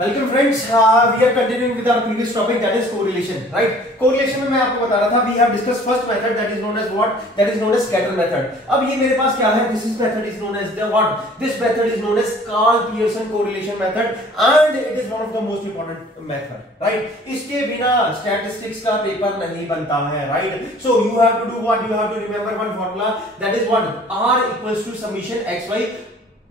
Welcome friends, we are continuing with our previous topic that is correlation, right. Correlation में मैं आपको बता रहा था we have discuss first method that is known as what, that is known as scatter method. अब ये मेरे पास क्या है, this is method is known as the what, this method is known as Karl Pearson correlation method and it is one of the most important method, right. इसके बिना statistics का paper नहीं बनता है, right. So you have to do what, you have to remember one formula that is what, r equals to summation xy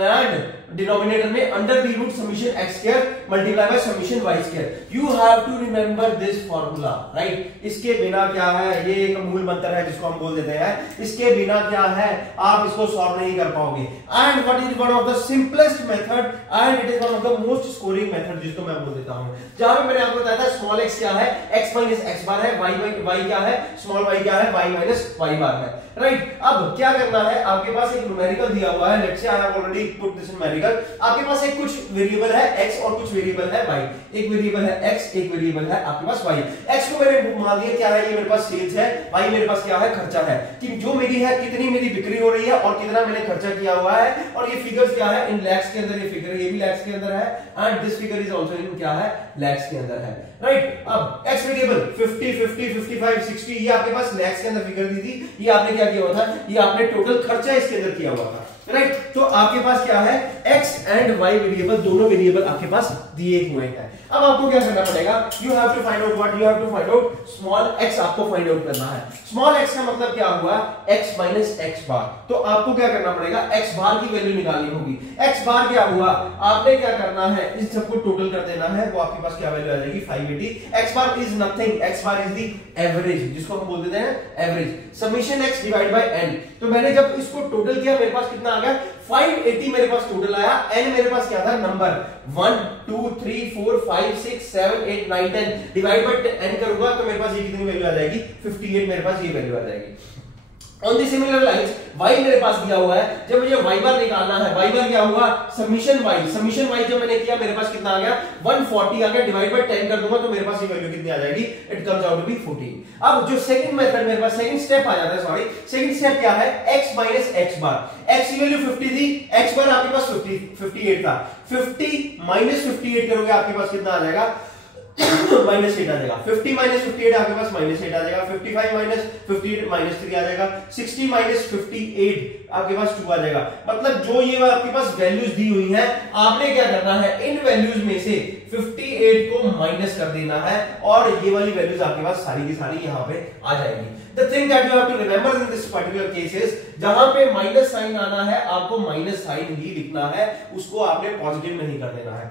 and denominator में under the root summation x square multiply by summation y square. You have to remember this formula, right. इसके बिना क्या है, ये एक मूल मंत्र है जिसको हम बोल देते हैं, इसके बिना क्या है आप इसको सॉल्व नहीं कर पाओगे। And what is one of the simplest method and it is one of the most scoring method जिसको मैं बोल देता हूं। जहां पे मैंने आपको बताया था स्मॉल x क्या है, x माइनस x बार है, y क्या है, स्मॉल y क्या है, y माइनस y बार है, राइट। अब क्या करना है, आपके पास एक न्यूमेरिकल दिया हुआ है, let's say I have already put this in numerical. आपके पास एक कुछ वेरिएबल है x और कुछ वेरिएबल है y, एक वेरिएबल है x, एक वेरिएबल है आपके पास y। x को मैंने मान लिया क्या है, ये मेरे पास सेल्स है, y मेरे पास क्या है, खर्चा है, कि जो मेरी है कितनी मेरी बिक्री हो रही है और कितना मैंने खर्चा किया हुआ है, और ये फिगर्स क्या है इन लैक्स के अंदर, ये फिगर ये भी लैक्स के अंदर है and this figure is also in क्या है, लैक्स के अंदर है, राइट। अब x वेरिएबल 50 50 55 60 ये आपके पास लैक्स के अंदर फिगर दी थी, ये आपने क्या किया हुआ था, ये आपने टोटल खर्चा इसके अंदर किया हुआ था, राइट। तो आपके पास क्या है, x एंड y वेरिएबल, दोनों वेरिएबल आपके पास दिए हुए हैं। अब आपको क्या करना पड़ेगा, you have to find out what, you have to find out small x, आपको फाइंड आउट करना है। स्मॉल x का मतलब क्या हुआ, x माइनस x बार। तो आपको क्या करना पड़ेगा, x बार की वैल्यू निकालनी होगी। x बार क्या हुआ, आपने क्या करना है, इस सबको टोटल कर देना है, वो आपके पास क्या वैल्यू आ जाएगी 580। x bar is nothing, x bar is the average, जिसको हम बोल देते हैं average, summation x divide by n। तो मैंने जब इसको टोटल किया मेरे पास कितना आ गया, 580 मेरे पास टोटल आया। n मेरे पास क्या था, नंबर 1 2 3 4 5 6 7 8 9 10 डिवाइड बाय n करूंगा तो मेरे पास ये कितनी वैल्यू आ जाएगी, 58 मेरे पास ये वैल्यू आ जाएगी। On the similar lines, y मेरे पास दिया हुआ है, जब मुझे y बार निकालना है, y बार क्या हुआ, समीशन y जब मैंने किया मेरे पास कितना आ गया, 140 आ गया, डिवाइड बाय 10 कर दूंगा तो मेरे पास ये वैल्यू कितनी आ जाएगी, it comes out to be 14। अब जो सेकंड मेथड मेरे पास, सेकंड स्टेप आ जाता है, सॉरी सेकंड स्टेप क्या है, x माइनस x बार। x की वैल्यू 50 थी, x बार आपके पास 58 था, 50 माइनस 58 करोगे आपके पास कितना आ जाएगा, माइनस 8 आ जाएगा। 50 माइनस 58 आपके पास माइनस 8 आ जाएगा, 55 माइनस 58 माइनस 3 आ जाएगा, 60 माइनस 58 आपके पास 2 आ जाएगा। मतलब जो ये आपके पास वैल्यूज दी हुई हैं, आपने क्या करना है, इन वैल्यूज में से 58 को माइनस कर देना है और ये वाली वैल्यूज आपके पास सारी की सारी यहाँ पे आ जाएगी। The thing that you have to remember in this particular case is, जहां पे माइनस साइन आना है आपको माइनस साइन ही लिखना है, उसको आपने पॉजिटिव नहीं कर देना है।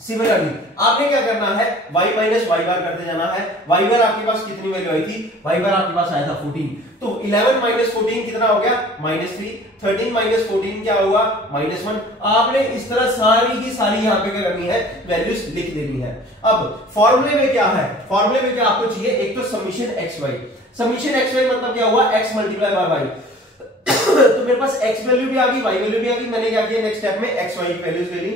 सिमिलरली आपने क्या करना है, y माइनस y बार करते जाना है। y बार आपके पास कितनी वैल्यू आई थी, y बार आपके पास आया था 14, तो 11 माइनस 14 कितना हो गया, माइनस 3। 13 माइनस 14 क्या हुआ, माइनस 1। आपने इस तरह सारी की सारी यहाँ पे क्या करनी है, वैल्यूज लिख देनी है। अब फॉर्मूले में क्या है, फॉर्मूले में क्या आपको चाहिए, एक तो समीशन xy, समीशन xy मतलब क्या हुआ, x मल्टीप्लाई बाय y। तो मेरे पास x वैल्यू भी आ गई, y वैल्यू भी आ गई। मैंने क्या किया, नेक्स्ट स्टेप में xy की वैल्यूज ले ली।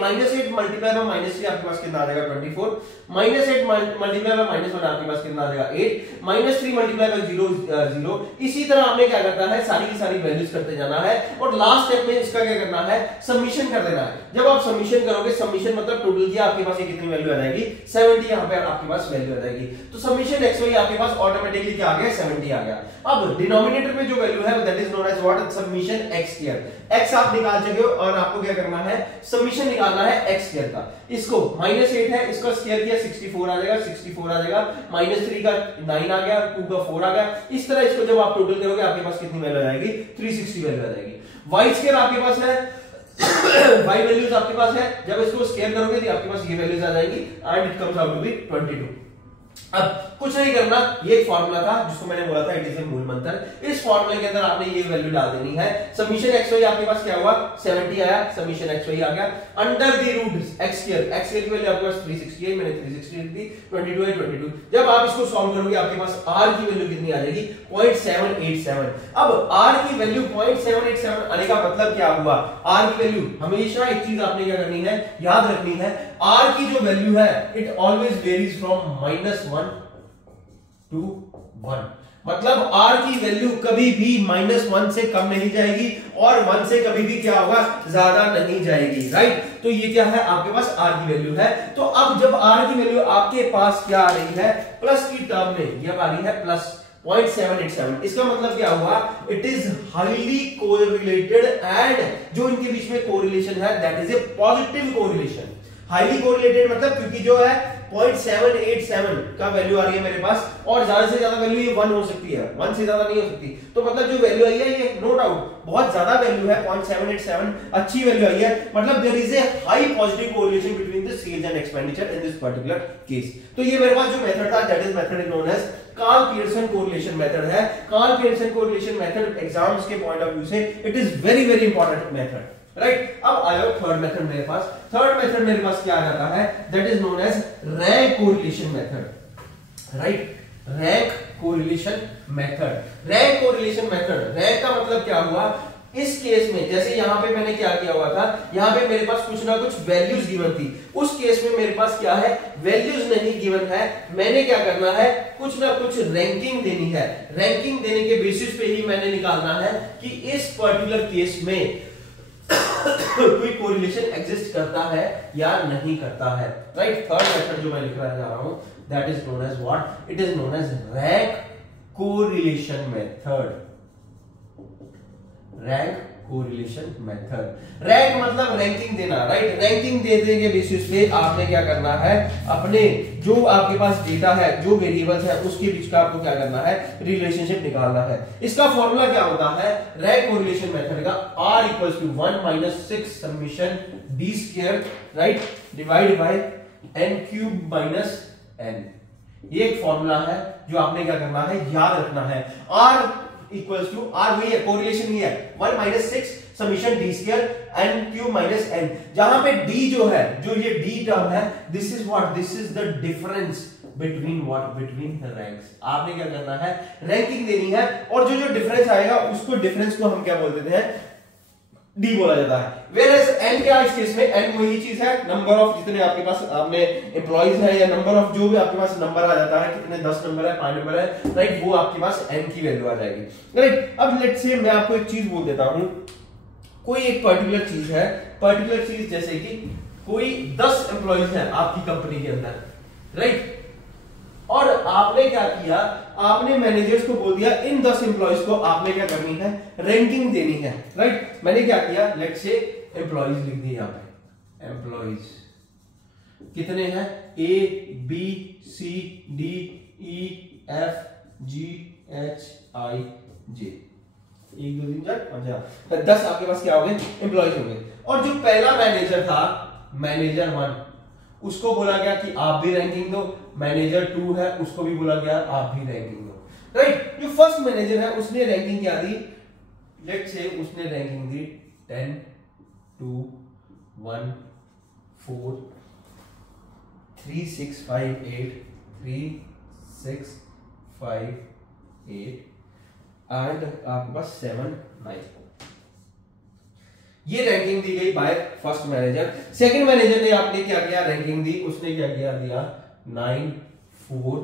माइनस 8 मल्टीप्लाई बाय माइनस 3 आपके पास कितना आ जाएगा, 24। माइनस 8 मल्टीप्लाई बाय माइनस 1 आपके पास कितना आ जाएगा, 8। Minus 3 multiply by 0 0। इसी तरह आपने क्या करना है, सारी की सारी वैल्यूज करते जाना है और लास्ट स्टेप में इसका क्या करना है, सबमिशन कर देना है। जब आप सबमिशन करोगे, सबमिशन मतलब टोटल किया, आपके पास ये कितनी वैल्यू आ जाएगी, 70 यहाँ पे आपके पास वैल्यू आ जाएगी। तो सबमिशन xy आपके पास ऑटोमेटिकली क्या आ गया, 70 आ गया। अब डिनोमिनेटर में जो वैल्यू है that is known as what, summation x square. x आप निकाल चुके हो और आपको क्या करना है, सबमिशन निकालना है x स्क्वायर का। इसको माइनस 8 है, इसका स्क्वायर किया 64 आ जाएगा, 64 आ जाएगा, माइनस 3 का 9 आ गया, 2 का 4 आ गया। इस तरह इसको जब आप टोटल करोगे आपके पास कितनी वैल्यू आ जाएगी, 360 वैल्यू आ जाएगी। y स्क्वायर आपके पास है, y वैल्यूज आपके पास है, जब इसको स्क्वायर करोगे तो आपके पास ये वैल्यूज आ जाएगी and it comes out to be 22। अब कुछ नहीं करना, ये एक फार्मूला था जिसको मैंने बोला था इट इज ए मूल मंत्र। इस फार्मूले के अंदर आपने ये वैल्यू डाल देनी है। समीशन xy आपके पास क्या हुआ, 70 आया, समीशन xy आ गया, under the root x square, x square की वैल्यू आपके पास 360 है, मैंने 360 लिख दी, 22 है 22। जब आप इसको सॉल्व करोगे आपके पास r की वैल्यू कितनी आ जाएगी, 0.787। अब r की वैल्यू 0.787 आने का मतलब क्या हुआ, r की वैल्यू हमेशा एक चीज आपने क्या करनी है, याद रखनी है, r की जो वैल्यू है it always varies from -1 to 1। मतलब r की वैल्यू कभी भी -1 से कम नहीं जाएगी और 1 से कभी भी क्या होगा, ज्यादा नहीं जाएगी, राइट। तो ये क्या है, आपके पास r की वैल्यू है। तो अब जब r की वैल्यू आपके पास क्या आ रही है, प्लस की टर्म में, ये आ रही है प्लस 0.787, इसका मतलब क्या हुआ, it is highly correlated and जो इनके बीच में कोरिलेशन है that is a positive correlation. Highly correlated मतलब क्योंकि जो है 0.787 का वैल्यू आ रही है मेरे पास और ज्यादा से ज्यादा वैल्यू ये 1 हो सकती है, 1 से ज्यादा नहीं हो सकती। तो मतलब जो वैल्यू आई है ये नो डाउट बहुत ज्यादा वैल्यू है, 0.787 अच्छी वैल्यू आई है, मतलब there is a high positive correlation between the sales and expenditure in this particular case. तो ये मेरे पास जो मेथड था that is method is known as Karl Pearson correlation method है। Karl Pearson correlation method exams के point of view से it is very very important method, right. अब आया थर्ड मेथड मेरे पास। थर्ड मेथड मेरे पास क्या आ जाता है, that is known as rank correlation method, right. Rank correlation method, rank correlation method, rank का मतलब क्या हुआ, इस केस में जैसे यहां पे मैंने क्या किया हुआ था, यहां पे मेरे पास कुछ ना कुछ वैल्यूज गिवन थी, उस केस में मेरे पास क्या है, वैल्यूज नहीं गिवन है, मैंने क्या करना है, कुछ ना कुछ रैंकिंग देनी है। रैंकिंग देने के बेसिस पे ही मैंने निकालना है कि इस पर्टिकुलर केस में कोई कोरिलेशन एग्जिस्ट करता है या नहीं करता है, राइट। थर्ड मेथड जो मैं लिख रहा जा रहा हूं that is known as what, it is known as rank correlation method. Rank correlation method, rank मतलब रैंकिंग देना, राइट। रैंकिंग देने के बेसिस पे आपने क्या करना है, अपने जो आपके पास डेटा है, जो वेरिएबल्स है, उसके बीच का आपको क्या करना है, रिलेशनशिप निकालना है। इसका फॉर्मूला क्या होता है रैंक कोरिलेशन मेथड का, r equals to 1 - 6 summation d square, right, divide by n cube minus n। ये एक फॉर्मूला है जो आपने क्या करना है, याद रखना है। r इक्वल्स टू r वही है, कोरिलेशन ही है, 1 - 6 summation d square n cube minus n। जहां पे d जो है, जो ये d टर्म है, this is what, this is the difference between what, between the ranks. आपने क्या करना है, रैंकिंग देनी है और जो जो डिफरेंस आएगा उसको, डिफरेंस को हम क्या बोल देते हैं, d बोला जाता है। Whereas n क्या, इस केस में n वही चीज है, नंबर ऑफ जितने आपके पास आपने एम्प्लॉइज है या नंबर ऑफ जो भी आपके पास नंबर आ जाता है, कितने 10 नंबर है, 5 नंबर है, राइट, वो आपके पास n की वैल्यू आ जाएगी, राइट। अब लेट से मैं आपको एक चीज बोल देता हूं, कोई एक पर्टिकुलर चीज है, पर्टिकुलर चीज जैसे कि कोई 10 एम्प्लॉइज है आपकी कंपनी के अंदर, राइट, और आपने क्या किया, आपने मैनेजर्स को बोल दिया इन 10 एम्प्लॉइज को आपने क्या करनी है, रैंकिंग देनी है, राइट। मैंने क्या किया, लेट से एम्प्लॉइज लिख दिए यहां पे, एम्प्लॉइज कितने हैं, A B C D E F G H I J, 1 2 3 4 5 10 आपके पास क्या हो गए, एम्प्लॉइज हो गए। और जो पहला मैनेजर था, मैनेजर 1, उसको बोला गया कि आप भी रैंकिंग दो, मैनेजर 2 है उसको भी बोला गया आप भी रैंकिंग दो, राइट। जो फर्स्ट मैनेजर है उसने रैंकिंग क्या दी, लेट से उसने रैंकिंग दी 10 2 1 4 3 6 5 8 3 6 5 8 एंड आपके पास 7 9, ये रैंकिंग दी गई by first manager. Second manager ने आपने क्या किया, रैंकिंग दी, उसने क्या किया, दिया 9 4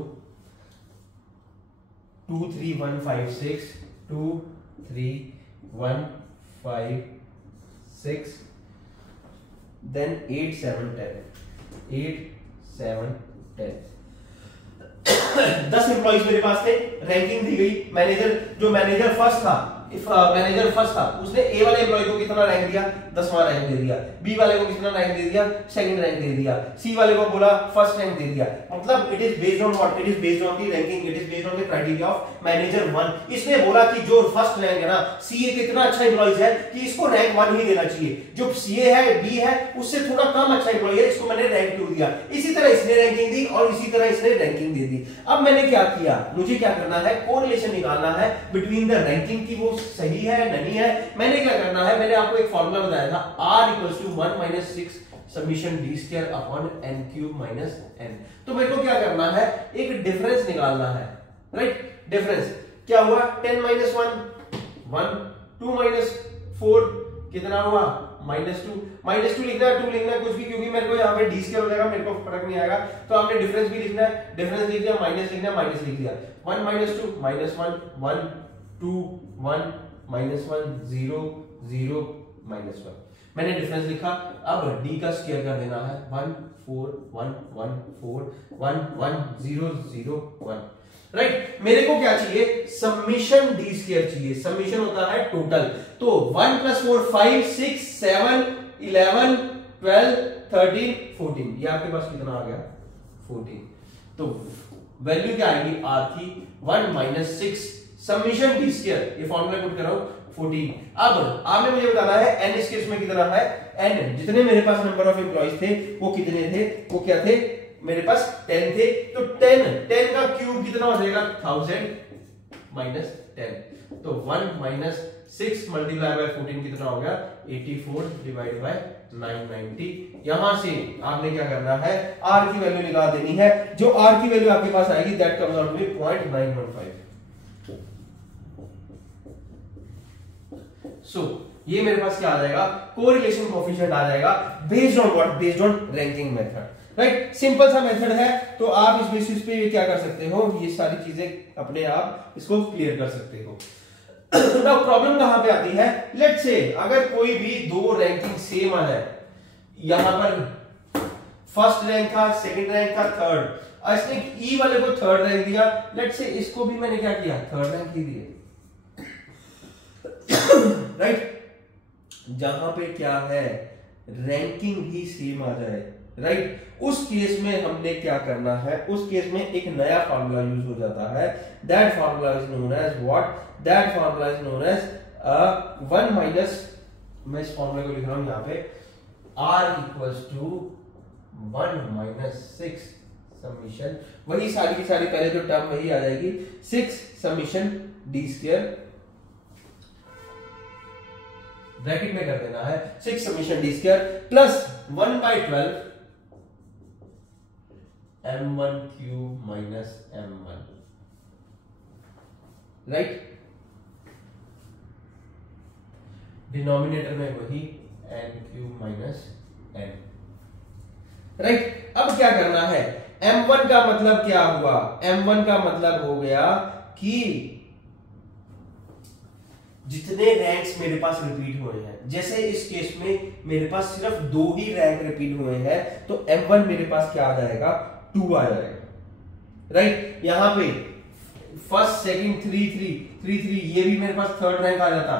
2 3 1 5 6 2 3 1 5 6 देन 8 7 10 8 7 10 10 एम्प्लॉइज मेरे पास थे, रैंकिंग दी गई, मैनेजर जो मैनेजर फर्स्ट था, मैनेजर फर्स्ट था, उसने ए वाले एम्प्लॉय को कितना रैंक दिया, 10वां रैंक दे दिया, बी वाले को कितना रैंक दे दिया, सेकंड रैंक दे दिया, सी वाले को बोला फर्स्ट रैंक दे दिया। मतलब it is based on what, it is based on the ranking, it is based on the criteria of manager 1। इसने बोला कि जो फर्स्ट रैंक है ना, सी ए कितना अच्छा एम्प्लॉइज है कि इसको रैंक 1 ही देना चाहिए, जो सी ए है, बी है, उससे थोड़ा कम अच्छा एम्प्लॉय है, इसको मैंने रैंक 2 दिया। इसी तरह इसने रैंकिंग दी और इसी तरह इसने रैंकिंग दे दी। अब मैंने क्या किया, मुझे क्या करना है, कोरिलेशन निकालना है बिटवीन द रैंकिंग की, वो सही है नहीं है। मैंने क्या करना है, मैंने आपको एक फॉर्मूला बताया था, r equals to 1 - 6 summation d square upon n cube minus n। तो मेरे को क्या करना है, एक डिफरेंस निकालना है, राइट। डिफरेंस क्या हुआ, 10 - 1 1 2 - 4 कितना हुआ -2 लिखना है, 2 लिखना है, कुछ भी, क्योंकि मेरे को यहाँ पे डी स्क्वायर हो जाएगा, मेरे को फर्क नहीं आएगा। तो आपने डिफरेंस भी लिखना है, डिफरेंस लिख दिया, माइनस लिखना है, माइनस लिख दिया। 1 -2 -1 1 2 1 -1 0 0 -1, मैंने डिफरेंस लिखा। अब d का स्क्वायर कर देना है, 1 4 1 1 4 1 1 0 0 1, राइट। मेरे को क्या चाहिए, समीशन डी स्क्वायर चाहिए। समीशन होता है टोटल। तो 1 + 4 5 6 7 11 12 13 14, ये आपके पास कितना आ गया, 14। तो वैल्यू क्या आएगी, r की 1 - 6 समीशन डी स्क्वायर, ये फॉर्मूला पुट कर रहा हूं, 14। अब आपने मुझे बताना है n इस केस में कितना है, n जितने मेरे पास नंबर ऑफ एम्प्लॉइज थे वो कितने थे, वो क्या थे, मेरे पास 10 थे। तो 10 का क्यूब कितना हो जाएगा, 1000 -10। तो 1 - 6 × 14 कितना हो गया, 84 / 990। यहां से आपने क्या करना है, r की वैल्यू निकाल देनी है। जो r की वैल्यू आपके पास आएगी, that comes out to be 0.915। So ये मेरे पास क्या आ जाएगा, कोरिलेशन कोएफिशिएंट आ जाएगा, based on what, based on ranking method, right. Simple सा मेथड है। तो आप इस बेसिस पे क्या कर सकते हो, ये सारी चीजें अपने आप इसको क्लियर कर सकते हो। नाउ प्रॉब्लम कहां पे आती है, लेट्स से अगर कोई भी दो रैंकिंग सेम आ जाए, यहां पर फर्स्ट रैंक था, सेकंड रैंक था, थर्ड, इसने ई वाले को थर्ड रैंक दिया, लेट्स से इसको भी मैंने क्या किया, थर्ड रैंक ही दिया, राइट। जहां पे क्या है, रैंकिंग भी सेम आ जाए, राइट, उस केस में हमने क्या करना है, उस केस में एक नया फार्मूला यूज हो जाता है। That formula is known as what, that formula is known as 1 minus, मैं इस फार्मूला को लिख रहा हूं यहां पे, r = 1 - 6 समीशन, वही सारी की सारी पहले तो टर्म वही आ जाएगी, 6 समीशन डी स्क्वायर, ब्रैकेट में कर देना है 6 summation D square plus 1/12 m1³ minus m1, right. Denominator में वही n³ माइनस n, राइट। अब क्या करना है, m1 का मतलब क्या हुआ, m1 का मतलब हो गया कि जितने रैंक्स मेरे पास रिपीट हुए हैं, जैसे इस केस में मेरे पास सिर्फ 2 ही रैंक रिपीट हुए हैं, तो m1 मेरे पास क्या आ जाएगा, 2 आ जाएगा, राइट। यहां पे फर्स्ट सेकंड 3 3 3 3, ये भी मेरे पास थर्ड रैंक आ जाता,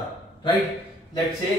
राइट। Let's say